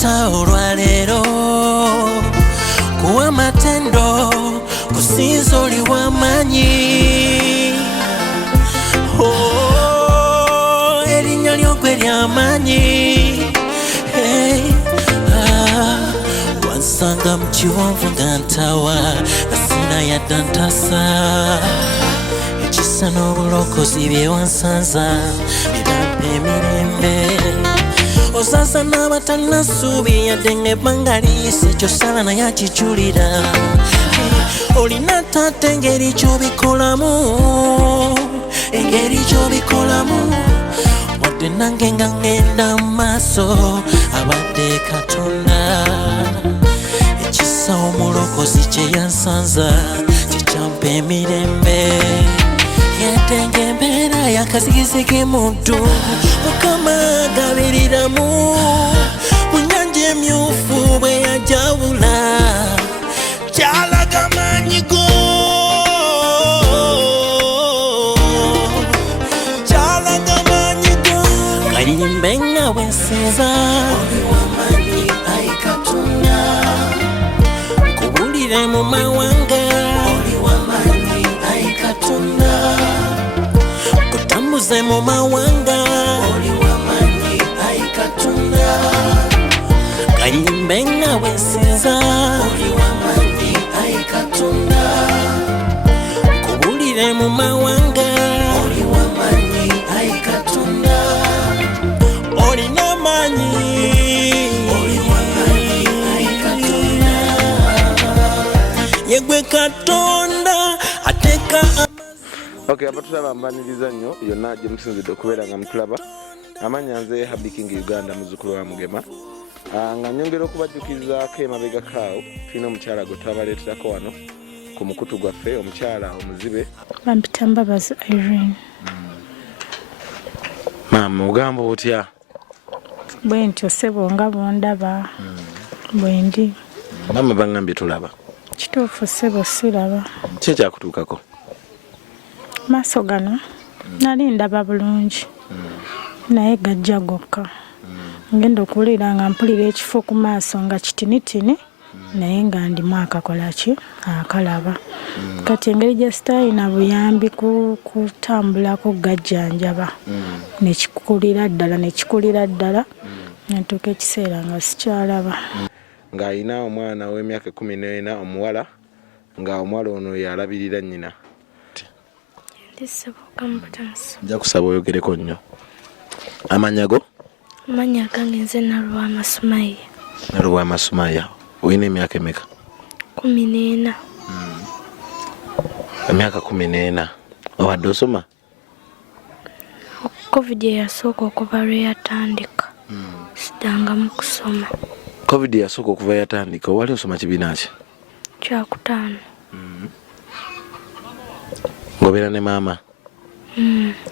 Tata olwaleero kuwa matendo kusinza oli w'amaanyi. Erinnya ly'ogwe ly'amaanyi. Wansanga mu kiwonvu nga ntawa asina yadda ntasa. Ekisa n'obulokozi bye wansanza bibampa emirembe. Osaza n'abatalina ssuubi yadde ng'ebbanga liyise ky'osala naye akijulira. Olina taata engeri gy'obikolamu, engeri gy'obikolamu. Wadde nange nga ngenda mu maaso abadde Katonda. Ekisa omulokozi kye yansanza kikyampa emirembe. Yadde ng'embeera yakazigizigi muntu Mukama agabiriramu. Mu nnyanja emyufu bwe yajawula kyalaga maanyi go, kyalaga maanyi go. Kayimbe nga bwensinza oli w'amaanyi ayi Katonda. Kubulire mu mawanga oli w'amaanyi ayi Katonda. Kutambuze mu mawanga oli w'amaanyi ayi Katonda. Kayimbe nga bwensinza oli w'amaanyi ayi Katonda. Kubulire mu mawanga oli w'amaanyi ayi Katonda. Olina amaanyi oli w'amaanyi ayi Katonda. Yegwe Katonda ateeka. Okay, abatulaba mbaniriza nnyo yonna gye musinzidde okubeera nga mutulaba. Amanya nze Happy King Uganda muzzukulu wa Mugema. Nga nyongera okubajjukizaako emabega kaawo tulina omukyala gwe twabaleeterako wano ku mukutu gwaffe, omukyala omuzibe. Bampita Mbabazi Irene. Maama ogamba otya? Bwe ntyo ssebo nga bw'ondaba bwe ndi. Maama bangambye tulaba. Kituufu ssebo siraba. Ki ekyakutuukako? Maaso gano nali ndaba bulungi naye gajja gokka. Ngenda okuwulira nga mpulira ekifo ku maaso nga kitinitini naye nga ndimu akakola ki akalaba. Kati engeri gye sitayina buyambi kutambulako gajjanjaba nekikulira ddala nentuuka ekiseera nga sikyalaba. Ng'ayina omwana w'emyaka 14 omuwala, nga omuwala ono yalabilira nnyina. Nja kusaba oyogereko nnyo. Amanya go? Amanya gange nze Nalwa Masumaya. Nalwa Masumaya. Oyina emyaka emeka? 14. Emyaka 14. Obadde osoma? Covid yasooka okuva lwe yatandika. Sidanga mu kusoma. Covid yasooka okuva yatandika. Wali osoma kibiina ki? Kyakutaano. Ngobeera ne maama?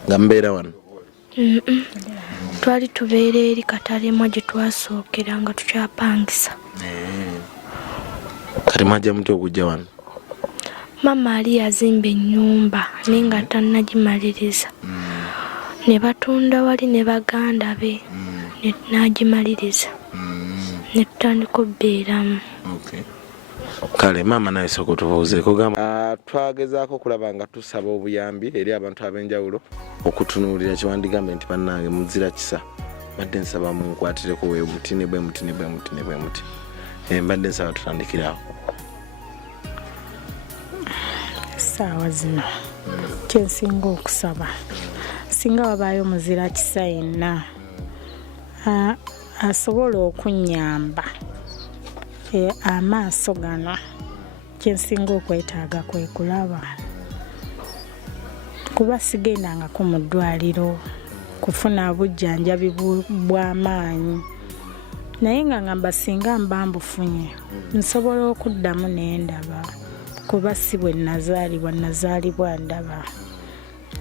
Nga mbeera wano? Twali tubeera eri Katalema gye twasookera nga tukyapangisa. Kati mwajja mutya okujja wano? Mama ali yazimba ennyumba naye nga tannagimaliriza. Ne batunda wali ne baganda be n'agimaliriza. Ne tutandika obbeeramu. Kale maama naye sooka otubuuzeeko gamba. Twagezaako okulaba nga tusaba obuyambi eri abantu ab'enjawulo okutunuulira kiwandigambe nti bannange muzira kisa. Mbadde nsaba munkwatireko bwe muti ne bwe muti ne bwe muti ne bwe muti. Mbadde nsaba tutandikirawo. Essaawa zino kyensinga okusaba singa wabaayo muzira kisa yenna asobola okunnyamba. Amaaso gano kyensinga okwetaaga kwe kulaba. Kuba sigendangako mu ddwaliro kufuna bujjanjabi bw'amaanyi. Naye nga ngamba singa mba mbufunye nsobola okuddamu n'endaba. Kuba si bwe nazaalibwa ndaba.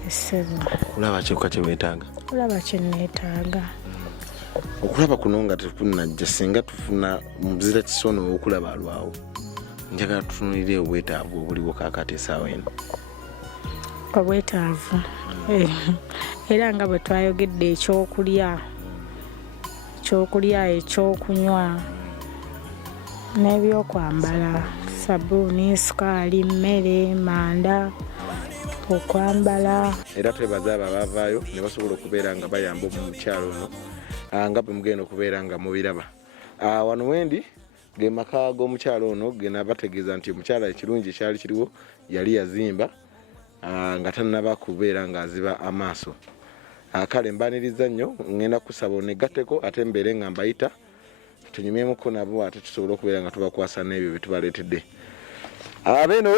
Essebo. Kulaba kyokka kye weetaaga? Kulaba kye neetaaga. Okulaba kuno nga tetunnajja singa tufuna muzira kisono okulaba alwawo. Njagala tutunulire obwetaavu obuliwo kaakati essaawa eno. Obwetaavu era nga bwe twayogedde ekyokulya ekyokulya ekyokunywa n'ebyokwambala sabbuuni sukaali mmere manda okwambala era twebaza abo abavaayo ne basobola okubeera nga bayamba omukyalo ono nga bwe mugenda okubeera nga mubiraba wano wendi ge maka g'omukyalo ono gena bategeeza nti omukyala ekirungi ekyali kiriwo yali yazimba nga tannaba kubeera ng'aziba amaaso kale mbaniriza nnyo ngenda kusaba onegatteko ate mbeere nga mbayita tunyumyemuko nabo ate tusobole okubeera nga tubakwasa n'ebyo bye tubaleetedde beno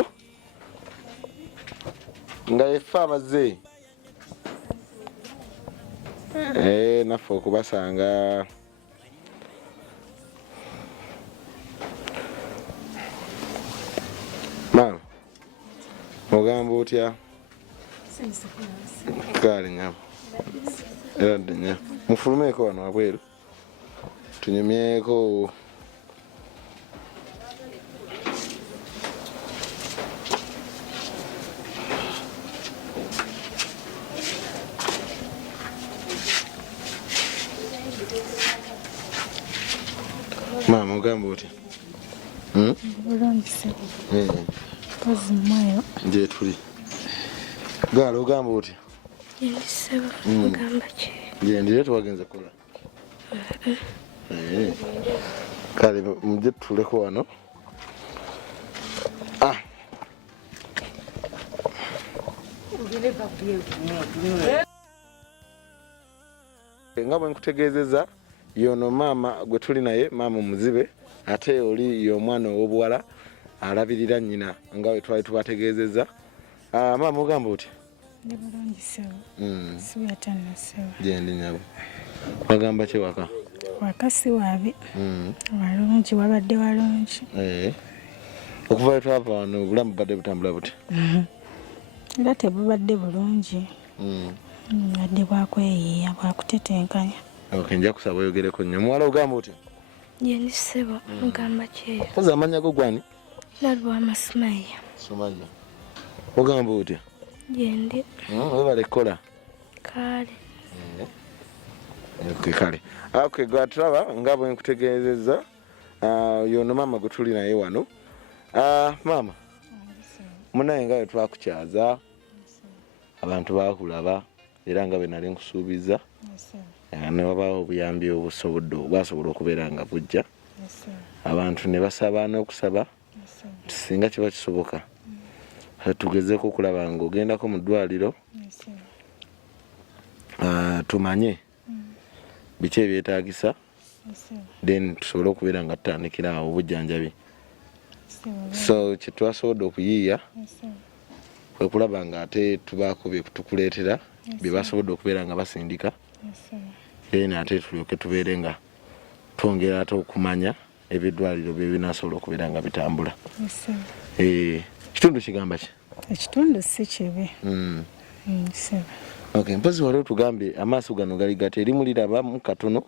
nga yeffe abazze naffe okubasanga maama ogamba otya kale nyabo era dde nya mufulumeeko wano wabweru tunyumyeko maama ogamba otya bulungi pozi mwayo gye tuli gaala ogamba otya Yendiseba mugamba ki? gendire tewagenze kukola kale mujje tutuleko wano nga bwe nkutegeezeza yono maama gwe tuli naye maama omuzibe ate oli y'omwana ow'obuwala alabirira nnyina nga bwe twali tubategeezezza maama ogamba otya ndi bulungi sebo sibyatannasebo gyendi nyabo bagamba ki waka waka si wabi walungi wabadde walungi okuva we twava wano obulamu bubadde butambula buti era tebubadde bulungi badde bwakweyiiya bwakutetenkanya nja kusaba oyogereko nnyo muwala ogamba otya Yendiseba mugamba ki? oza amanya go gwani Nalwa Sumaya. Sumaya ogamba otya Gyendi webale kukola kale kale gwatulaba nga bwe nkutegeezezza yono maama gwe tuli naye wano maama munaye nga bwe twakukyaza abantu bakulaba era nga bwe nali nkusuubiza ne wabaawo obuyambi obusobodde bwasobola okubeera nga bujja abantu ne basaba n'okusaba singa kiba kisoboka tugezeeko okulaba nga ogendako mu ddwaliro tumanye biki ebyetaagisa then tusobole okubeera nga tutandikira awo obujjanjabi so kyetwasobodde okuyiiya kwe kulaba nga ate tubaako byetukuleetera bye basobodde okubeera nga basindika then ate tulyoke tubeere nga twongera ate okumanya eby'eddwaliro bye binasobola okubeera nga bitambula kitundu kigamba ki ekitundu si kibi mpozi wali otugambye amaaso gano gali gati erimu lirabamu katono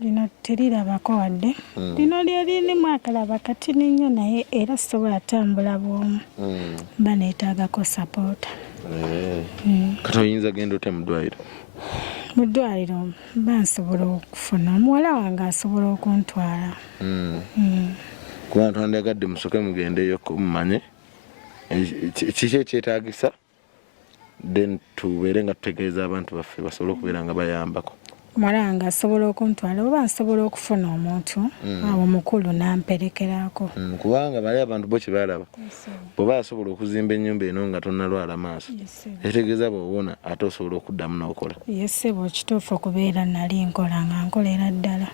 lino terirabako wadde lino lyerinimu akalaba katini nnyo naye era sobola tambula bwomu mba neetaagako sapoota kati oyinza genda otya mu ddwaliro mu ddwaliro mba nsobola okufuna omuwala wange asobola okuntwala kubanga twandagadde musooke mugendeyo mumanye kiki ekyetaagisa then tubeere nga tutegeeza abantu baffe basobole okubeera nga bayambako omuwala wange asobola okuntwala oba nsobola okufuna omuntu awo mukulu namperekerako kubanga bali abantu bo kyebalaba bweba asobola okuzimba ennyumba eno nga tonnalwala maaso etegeeza bwowona ate osobola okuddamu n'okola yesebo kituufu okubeera nali nkola nga nkolera ddala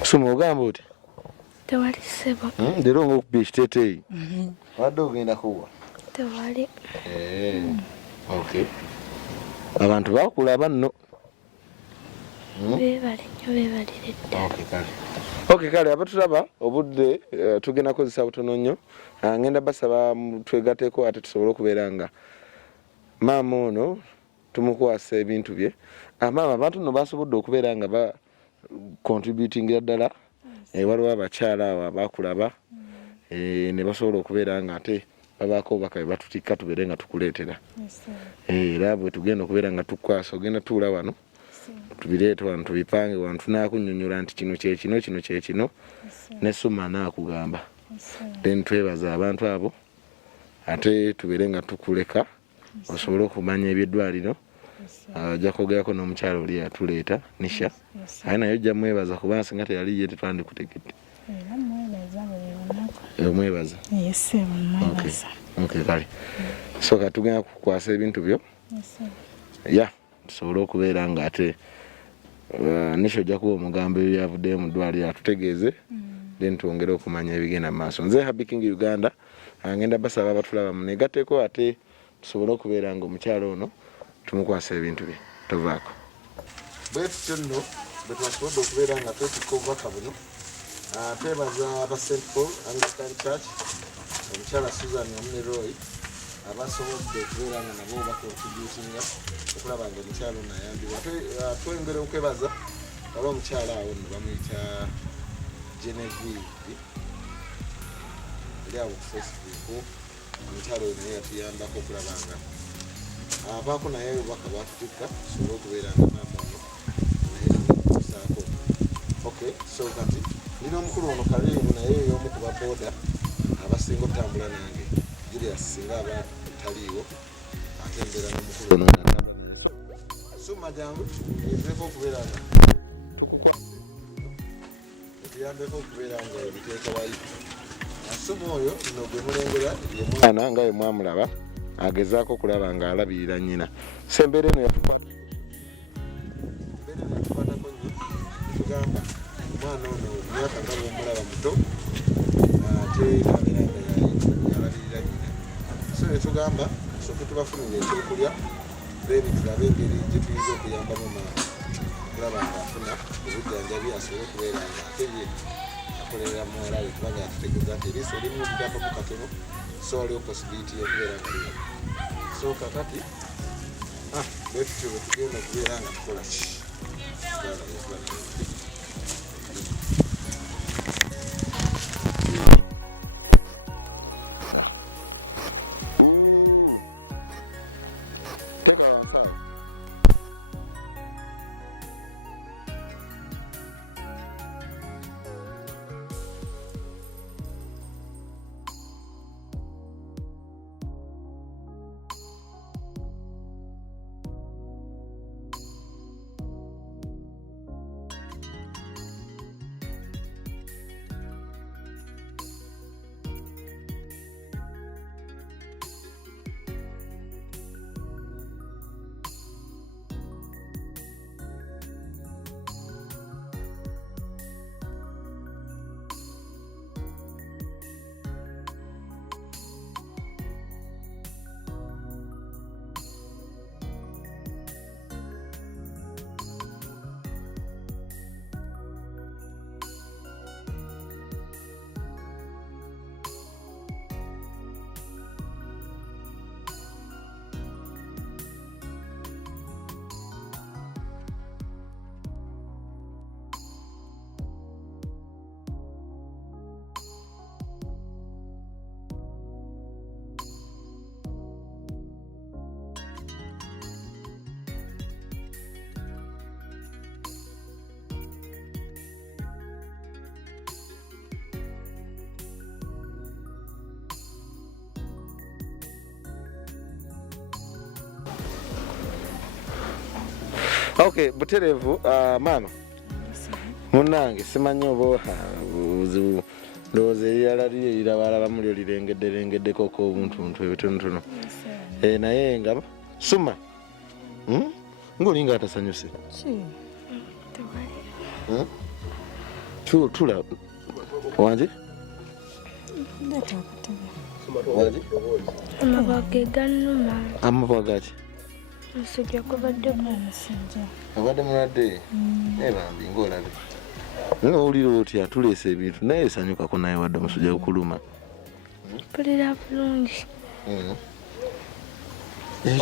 kusoma ogamba oti tewali sebo leero ngaokubya ekiteeteeyi wadde ogenda kuwa tewali abantu bakulaba nno beebale nnyo beebalire ddala kale abatulaba obudde tugenda kozesa butono nnyo ngenda basaba twegateeko ate tusobole okubeera nga maama ono tumukwasa ebintu bye maama abantu nno basobodde okubeera nga ba contributingira ddala waliwo abakyala awo abakulaba ne basobola okubeera nga ate babaako obubaka bwe batutikka tubeere nga tukuleetera era bwe tugenda okubeera nga tukwasa ogenda tuula wano tubireete wano tubipange wano tunakunnyonnyola nti kino kyekino kino kyekino ne Suma naakugamba then twebaza abantu abo ate tubeere nga tukuleka osobole okumanya ebyeddwaliro ajja kwogerako n'omukyalo oli yatuleeta Nisha aye naye ojja mwebaza kuba singa teyali ye tetwandikutegedde omwebaza kale so katugenda kukwasa ebintu byo ya tusobole okubeera nga ate Nisha ojja kuba omugambo ebyavuddeyo mu ddwaliro atutegeeze then twongere okumanya ebigenda mu maaso. Nze Happy King Uganda ngenda basaba abatulaba munegatteko ate tusobole okubeera nga omukyalo ono tumukwasa ebintu bye tovaako bwe tutyo nno bwe twasobodde okubeera nga twetikka obubaka buno twebaza aba St Paul Anglican Church omukyala Susan Omuneroy abasobodde okubeera nga nabo bakontributinga okulaba nga omukyalo ono ayambibwa twongere okwebaza aba omukyala awo nno bamuyita Genevieve eri awo ku Facebook omukyalo oyo naye yatuyambako okulaba nga abaako naye obubaka bwatutikka tusobole okubeera nga maama ono naye tumukusaako so kati nina omukulu ono Kalimu naye y'omu ku baboda abasinga okutambula nange Julius singa aba taliiwo ate mbeera n'omukulu ono natamba naye Suma jangu ezeeko okubeera nga tukukwasa otuyambeko okubeera nga ebiteeka wayi Suma oyo nno gwe mulengera ye mwana nga ye mwamulaba agezaako okulaba nga alabirira nnyina sembeera eno yatukwatako nnyo tugamba omwana ono emyaka nga bwomulaba muto ate abeera nga yalabirira nnyina so netugamba soke tubafunire ekyokulya then tulabe engeri gye tuyinza okuyambamu maama okulaba nga afuna obujjanjabi asobole okubeera nga ate ye akolerera muwala we kubanga yatutegeeza nti eriiso erimu ligambamu katono so waliwo possibility y'okubeera nga liwa so kakati bwe tutyo bwe tugenda okubeera nga tukola ki Okay, buterevu maama munange simanyi oba buzibu ndowooza erirala liri eriraba mulyo lirengedderengeddeko ko obuntuntu ebitonotono naye nga Suma ng'olinga atasanyuse tula wanje amabage gannuma amabwa gaki musujja kubadde abadde mulwadde bambi ng'olabe ng'owulira otya tuleesa ebintu naye esanyukako naye wadde omusujja gukuluma mpulira bulungi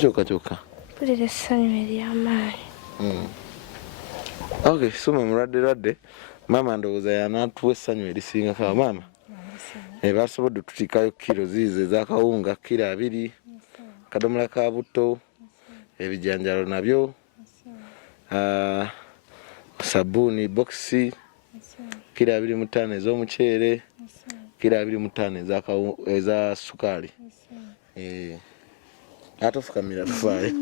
kyokka kyokka mpulira essanyu ery'amaanyi okay Suma mulwadde maama ndowooza yanaatuwa essanyu erisingako maama basobodde tutikkayo kilo ziizo ez'akawunga kilo 2 kadomola ka butto ebijanjalo nabyo sabuni boxi kilo 25 ez'omuceere kilo 25 eza sukali atofukamira tufaayo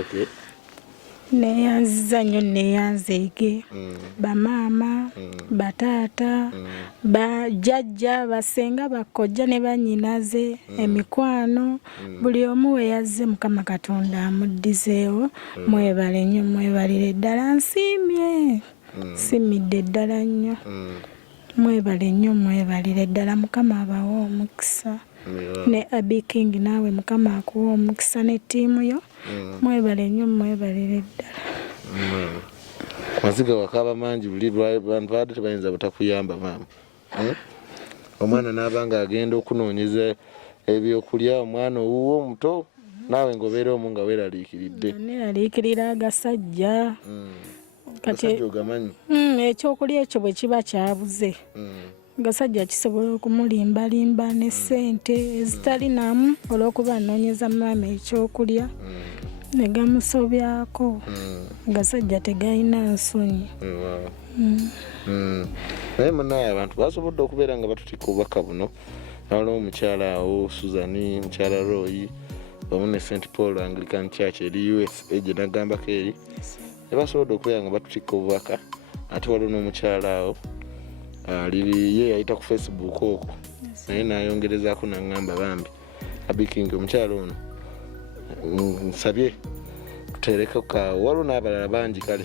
okay neyanziza nnyo neyanzeege bamaama bataata bajjajja basenga bakojja ne bannyinaze emikwano buli omu we yazze Mukama Katonda amuddizeewo mwebale nnyo mwebalire ddala nsiimidde ddala nnyo mwebale nnyo mwebalire ddala Mukama abawa omukisa ne Abi King naawe Mukama akuwa omukisa ne ttiimu yo mwebale nnyo mwebalire ddala maziga wakaba mangi buli bantu badde tebayinza butakuyamba maama omwana n'abanga agenda okunoonyeza ebyokulya omwana owuwo omuto naawe ng'obeera omu nga weeraliikiridde neeraliikirira agasajja kati ogamanyi ekyokulya ekyo bwe kiba kyabuze gasajja kisobola okumulimbalimba ne ssente ezitali namu olw'okuba anoonyeza maama ekyokulya ne gamusobyako gasajja tegayina nsonyi naye munaye abantu basobodde okubeera nga batutika obubaka buno nawaliwo omukyala awo Suzani mukyala Roy wamu ne St Paul Anglican Church eri USA gye nagambako eri basobodde okubeera nga batutika obubaka ate waliwo n'omukyala awo ye yayita ku Facebook okwo naye nayongerezaako naŋŋamba bambi Abi King omukyala ono nsabye tuteereko kaawo waliwo n'abalala bangi kale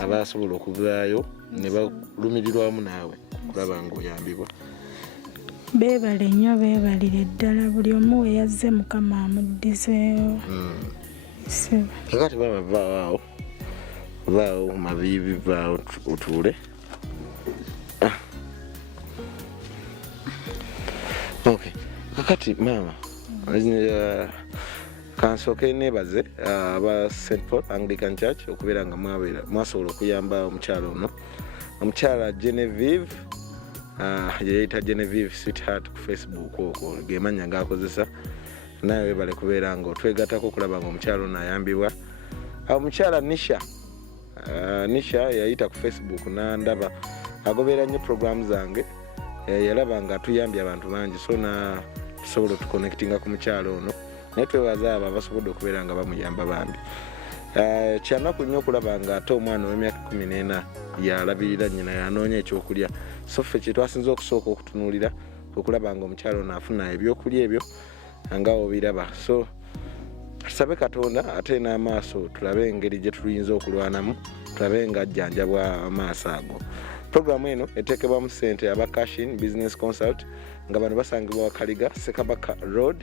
abasobola okuvaayo ne balumirirwamu naawe kulaba ng'oyambibwa beebale nnyo beebalire ddala buli omu we yazze Mukama amuddizeewo kakati baba vaawo mabibi vaawo otuule okay kakati maama kansooke neebaze aba St Paul Anglican Church okubeera nga mwasobola okuyamba omukyala ono omukyala Genevieve yeyita Genevieve Sweetheart ku Facebook okwo gemanya gaakozesa naye webale kubeera nga otwegattako okulaba nga omukyala ono ayambibwa omukyala Nisha yayita ku Facebook nandaba agobeera nnyo program zange yalaba nga tuyambye abantu bangi so na tusobola otuconnectinga ku mukyalo ono naye twebaza abo abasobodde okubeera nga bamuyamba bambi kyanaku nnyo okulaba nga ate omwana ow'emyaka 14 yalabirira nnyina yanoonya ekyokulya so ffe kye twasinza okusooka okutunuulira okulaba nga omukyalo ono afuna ebyokulya ebyo nga obiraba so tusabe Katonda ate n'amaaso tulabe engeri gye tuyinza okulwanamu tulabe nga ajjanjabwa amaaso ago programu eno eteekebwamu ssente aba Cashin Business Consult nga bano basangibwa Wakaliga Sekabaka Road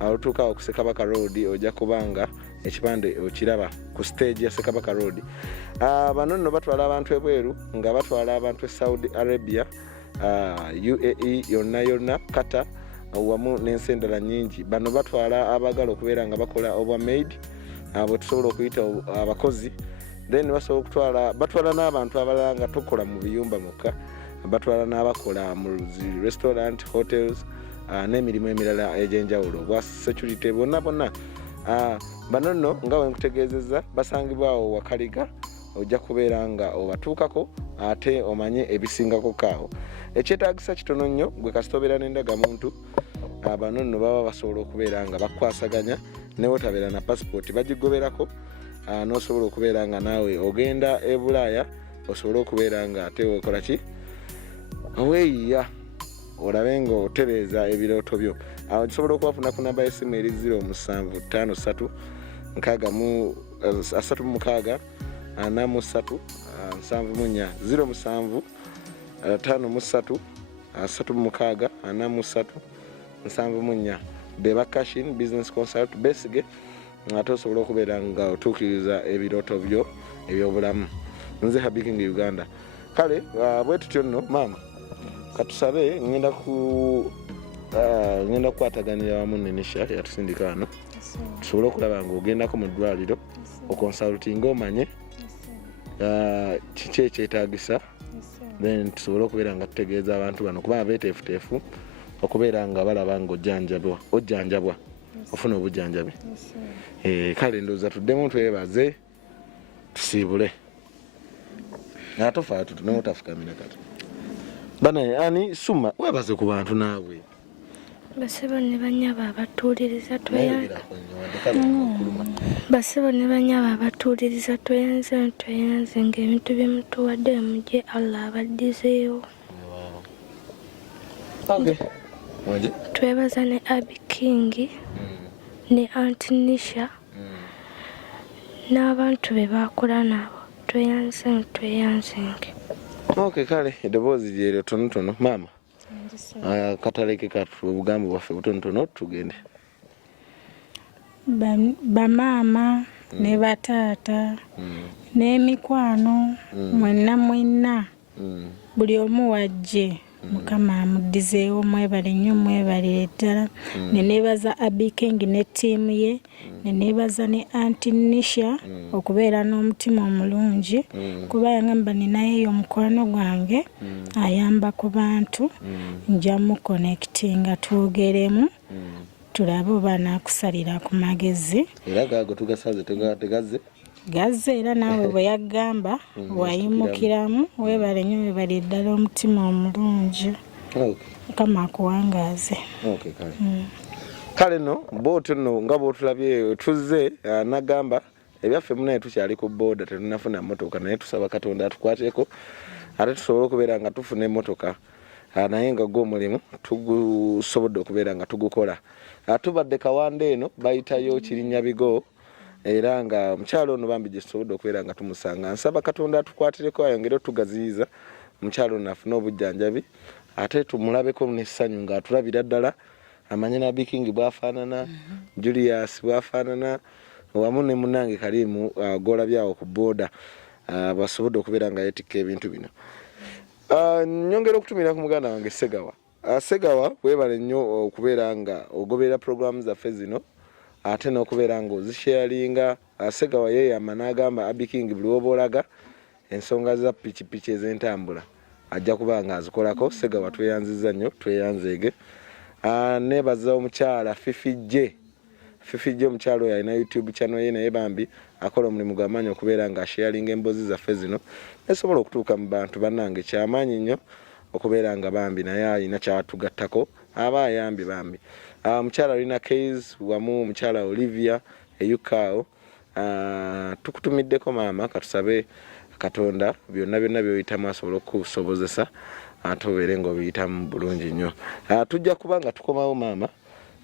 olutuuka ku Sekabaka Road ojja kubanga ekipande okiraba ku stage ya Sekabaka Road bano nno batwala abantu ebweru nga batwala abantu e Saudi Arabia UAE yonna Qatar wamu n'ensi endala nnyingi bano batwala abagala okubeera nga bakola overmaid bwe tusobola okuyita abakozi then batwala n'abantu abalala nga tukola mu biyumba mukka batwala n'abakola mu restaurant hotels n'emirimu emirala egy'enjawulo bwa security bonna bano nno nga bwe nkutegeezezza basangibwawo Wakaliga ojja kubeera nga obatuukako ate omanye ebisingako kaawo ekyetaagisa kitono nnyo gwe kasita obeera n'endagamuntu bano nno baba basobola okubeera nga bakwasaganya ne wotabeera na passport bagigoberako n'osobola okubeera nga naawe ogenda e Bulaaya osobola okubeera nga ate weekola ki weeyiya olabe nga otereeza ebirooto byo osobola okubafuna ku namba y'essimu eri 0753 36 43 74 07 53 36 43 74 beba Cashin Business Consult besige ate osobola okubeera nga otuukiriza ebirooto byo ebyobulamu nze Abi King Uganda kale bwe tutyo nno maama katusabe ngenda kukwataganira wamu ne Nisha yatusindika wano tusobole okulaba nga ogendako mu ddwaliro okonsultinga omanye kiki ekyetaagisa then tusobole okubeera nga tutegeeza abantu bano kuba beeteefuteefu okubeera nga balaba nga ojjanjabwa ofuna obujjanjabi kale ndowooza tuddemu twebaze tusiibule atofa atutu nawe otafukamira kati banaye ani suma webaze ku bantu naawe basebo ne banyaba abatuuliriza basebo ne banyaba abatuuliriza tweyanze ng'ebintu byemutuwadde mujje Allah abaddizeewo. Twebaza ne Abi King ne Aunty Nisha n'abantu be bakola nabo tweyanze nge. Okay, kale eddoboozi lyeryo tonotono maama kataleke katu obugambo bwaffe butonotono tugende. Bamaama ne bataata n'emikwano mwena buli omu wajje Mukama amuddizeewo mwebale nnyo mwebalire ddala. Ne neebaza Abi King ne ttiimu ye ne neebaza ne Aunty Nisha okubeera n'omutima omulungi kuba yangamba ninayeyo omukwano gwange ayamba ku bantu nja muconnectinga twogeremu tulabe oba naakusalira ku magezi era gaago tugasaze gazze era naawe bwe yagamba wayimukiramu weebale nnyo weebale ddala omutima omulungi Mukama akuwangaaze. Kale no bwotyo nno nga bwotulabye tuzze nagamba ebyaffe munaye tukyali ku booda tetunafuna mmotoka naye tusaba Katonda atukwateko ate tusobole okubeera nga tufuna emmotoka naye nga gw'omulimu tugusobodde okubeera nga tugukola. Tubadde Kawanda eno bayitayo Kirinyabigo era nga omukyalo ono bambi gye tusobodde okubeera nga tumusanga. Nsaba Katonda atukwatireko ayongere otugaziyiza omukyalo ono afune obujjanjabi ate tumulabeko n'essanyu ng'atulabira ddala amanye na Abi King bwafaanana Julius bwafaanana wamu ne munange Kalimu golabyawo ku booda basobodde okubeera nga yeetikka ebintu bino. Nyongera okutumira ku muganda wange Segawa weebale nnyo okubeera nga ogoberera programu zaffe zino ate n'okubeera nga ozisharinga. Segawa yeeyama n'agamba Abi King buli woba olaga ensonga za pikipiki ez'entambula ajja kuba nga azikolako. Segawa tweyanziza nnyo tweyanzeege. Neebaza omukyala Fifijje omukyalo oyo alina YouTube channel ye naye bambi akola omulimu gw'amaanyi okubeera nga asharinga emboozi zaffe zino nesobola okutuuka mu bantu bannange kyamaanyi nnyo okubeera nga bambi naye alina kyatugattako aba ayambi bambi. Omukyala alina Keys wamu omukyala Olivia eyukaawo tukutumiddeko maama katusabe Katonda byonna by'oyitamu asobole okukusobozesa ate obeere ng'obiyitamu bulungi nnyo. Tujja kuba nga tukomawo maama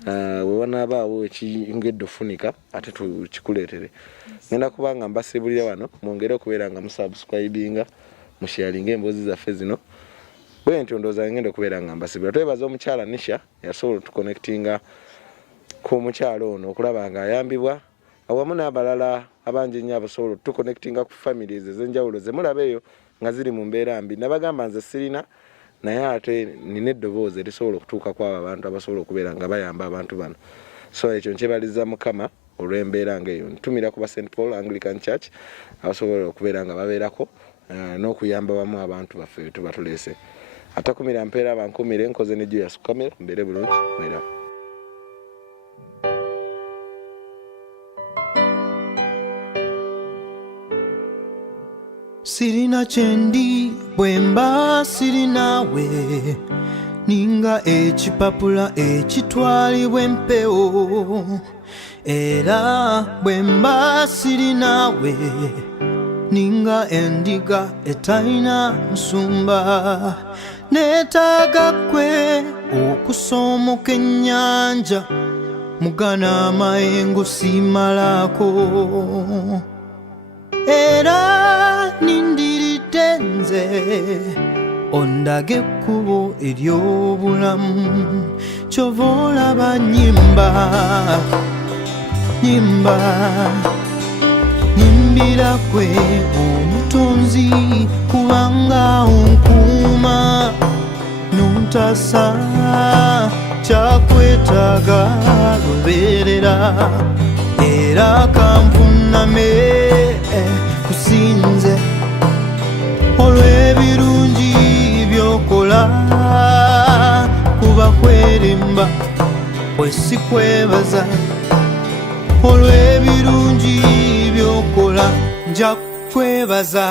we wanaabaawo ekingedde ofunika ate tukikuleetere. Ngenda kuba nga mbasibulira wano mwongere okubeera nga musubscribinga musharinga emboozi zaffe zino bwe ntyo ndowooza ngenda okubeera nga mbasibulira. Twebaza omukyala Nisha yasobola otuconnectinga ku mukyalo ono okulaba nga ayambibwa awamu n'abalala abangi ennyo abasobola otuconnectinga ku families ez'enjawulo ze mulaba eyo nga ziri mu mbeera mbi. Nabagamba nze sirina naye ate nina eddoboozi erisobola okutuuka kwabo abantu abasobola okubeera nga bayamba abantu bano. So ekyo nkyebaliza Mukama olw'embeera ng'eyo. Ntumira ku ba St. Paul Anglican Church abasobola okubeera nga babeerako n'okuyamba wamu abantu baffe tuba tuleese. Atakumira mpeera bankumire nkoze ne Julius Kamera mbeere bulungi mwera. Sirina chendi bwemba sirinawe ninga ekipapula ekitwalibwa empewo era bwemba sirinawe ninga endiga etalina nsumba neetaaga kwe okusomoka ennyanja mugana amayengo simalako era nindiridde nze ondage ekkubo ery'obulamu kyova olaba nyimbira kwe omutonzi kubanga onkuuma nontasa kyakwetaaga lubeerera era kanfuname kusinze olw'ebirungi byokola kuba kweremba wesikwebaza olw'ebirungi byokola nja twebaza